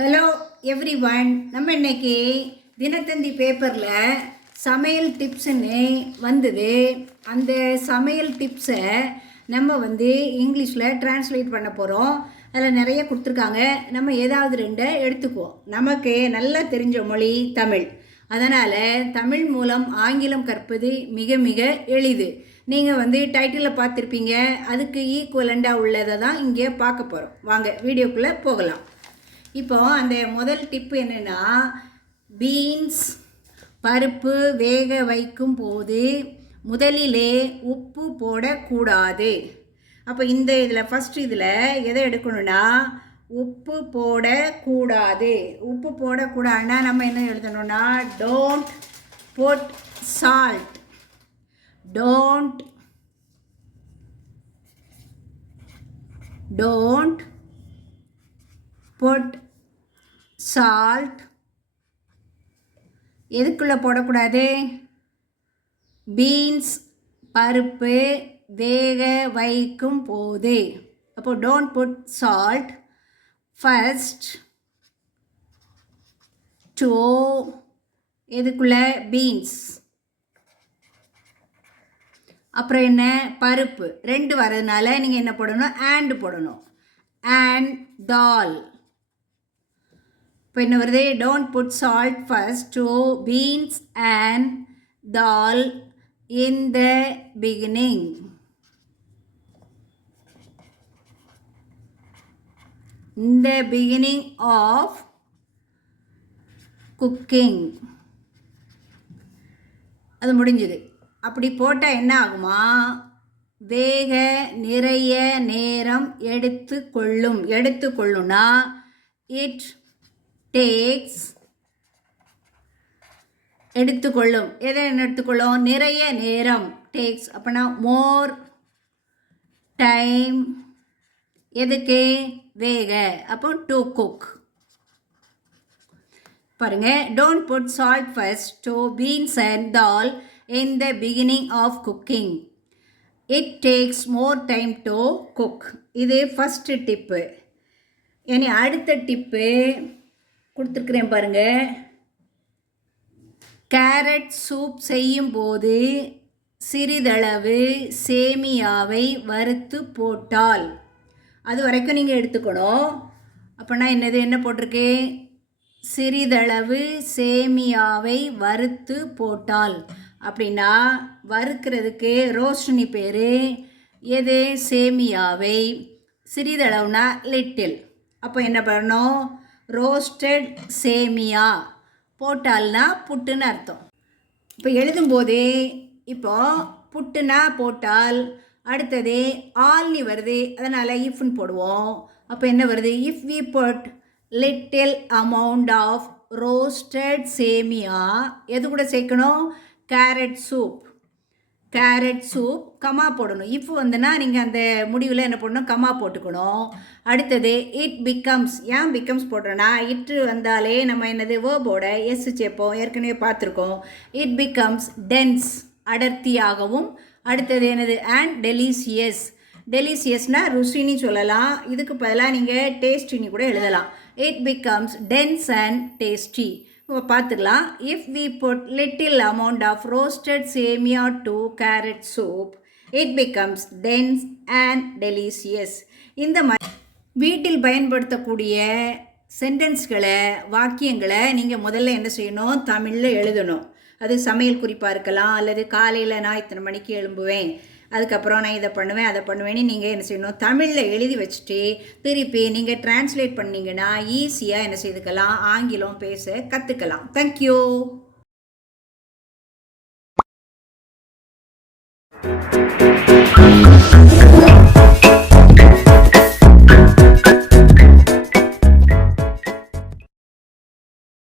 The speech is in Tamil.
Hello every one. நம்ம இன்னைக்கு தினத்தந்தி பேப்பரில் சமையல் டிப்ஸுன்னு வந்தது. அந்த சமையல் டிப்ஸை நம்ம இங்கிலீஷில் ட்ரான்ஸ்லேட் பண்ண போகிறோம். அதில் நிறைய கொடுத்துருக்காங்க. நம்ம ஏதாவது ரெண்டை எடுத்துக்குவோம். நமக்கு நல்லா தெரிஞ்ச மொழி தமிழ். அதனால் தமிழ் மூலம் ஆங்கிலம் கற்பது மிக மிக எளிது. நீங்கள் டைட்டிலில் பார்த்துருப்பீங்க. அதுக்கு ஈக்குவலண்டாக உள்ளதை தான் இங்கே பார்க்க போகிறோம். வாங்க வீடியோக்குள்ளே போகலாம். இப்போ அந்த முதல் டிப்பு என்னென்னா, பீன்ஸ் பருப்பு வேக வைக்கும் போது முதலிலே உப்பு போடக்கூடாது. அப்போ இந்த இதில் ஃபஸ்ட்டு இதில் எதை எடுக்கணும்னா உப்பு போடக்கூடாது. உப்பு போடக்கூடாதுன்னா நம்ம என்ன எழுதணும்னா don't put salt. Don't put salt. எதுக்குள்ளே போடக்கூடாது? பீன்ஸ் பருப்பு வேக வைக்கும் போது. அப்போ don't put salt first to எதுக்குள்ளே பீன்ஸ். அப்புறம் என்ன பருப்பு ரெண்டு வர்றதுனால நீங்கள் என்ன போடணும்? அண்ட் போடணும். அண்ட் தால். இப்போ என்ன வருது? Don't put salt first to beans and dal in the beginning. In the beginning of cooking. அது முடிஞ்சது. அப்படி போட்டால் என்ன ஆகுமா? வேக நிறைய நேரம் எடுத்துக்கொள்ளும்னா இட் டேக்ஸ் எடுத்துக்கொள்ளும். எதை எடுத்துக்கொள்ளும்? நிறைய நேரம். டேக்ஸ் அப்போனா மோர் டைம். எதுக்கு? வேக. அப்போ டு குக். பாருங்க, don't put salt first to beans and dal in the beginning of cooking. It takes more time to cook. இது ஃபஸ்ட்டு டிப்பு. இனி அடுத்த டிப்பு கொடுத்துருக்குறேன் பாருங்க. கேரட் சூப் செய்யும்போது சிறிதளவு சேமியாவை வறுத்து போட்டால். அது வரைக்கும் நீங்கள் எடுத்துக்கணும். அப்போனா என்ன போட்டிருக்கு? சிறிதளவு சேமியாவை வறுத்து போட்டால். அப்படின்னா வறுக்கிறதுக்கு ரோஸ்ட்னி பேர். எது? சேமியாவை. சிறிதளவுனா லிட்டில். அப்போ என்ன பண்ணணும்? ரோஸ்டட் சேமியா. போட்டால்னா புட்டுன்னு அர்த்தம். இப்போ எழுதும்போதே இப்போ புட்டுனா போட்டால், அடுத்தது ஆல்னி வருது, அதனால் இஃப்னு போடுவோம். அப்போ என்ன வருது? If we put little amount of roasted semiya. எது கூட சேர்க்கணும்? Carrot soup. Carrot soup comma போடணும். இஃப் நீங்கள் அந்த முடிவில் என்ன போடணும்? கமா போட்டுக்கணும். அடுத்தது இட் பிகம்ஸ். ஏன் பிகம்ஸ் போடுறோன்னா இட்டு வந்தாலே நம்ம வேர்போட எஸ் சேர்ப்போம். ஏற்கனவே பார்த்துருக்கோம். இட் பிகம்ஸ் டென்ஸ் அடர்த்தியாகவும். அடுத்தது அண்ட் டெலிசியஸ். டெலிசியஸ்னால் ருசின்னு சொல்லலாம். இதுக்கு பதிலாக நீங்கள் டேஸ்டின்னு கூட எழுதலாம். It becomes dense and tasty. இப்போ பார்த்துக்கலாம். If we put little amount of roasted semiya to carrot soup it becomes dense and delicious. இந்த மாதிரி வீட்டில் பயன்படுத்தக்கூடிய சென்டென்ஸ்களை வாக்கியங்களை நீங்கள் முதல்ல என்ன செய்யணும்? தமிழில் எழுதணும். அது சமையல் குறிப்பாக இருக்கலாம், அல்லது காலையில் நான் இத்தனை மணிக்கு எழும்புவேன், அதுக்கப்புறம் நான் இதை பண்ணுவேன் அதை பண்ணுவேன்னு நீங்கள் என்ன செய்யணும்? தமிழில் எழுதி வச்சுட்டு திருப்பி நீங்கள் டிரான்ஸ்லேட் பண்ணிங்கன்னா ஈஸியாக என்ன செய்துக்கலாம்? ஆங்கிலம் பேச கற்றுக்கலாம். தேங்க்யூ.